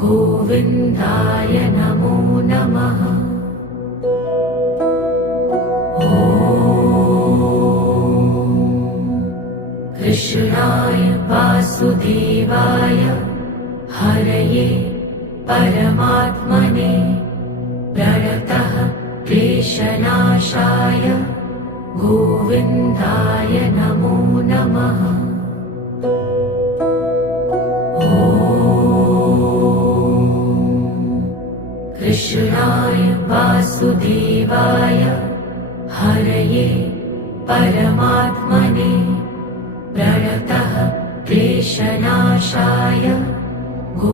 गोविन्दाय नमो नमः। कृष्णाय वासुदेवाय हरये परमात्मने प्रणतः क्लेशनाशाय गोविन्दाय नमो नमः।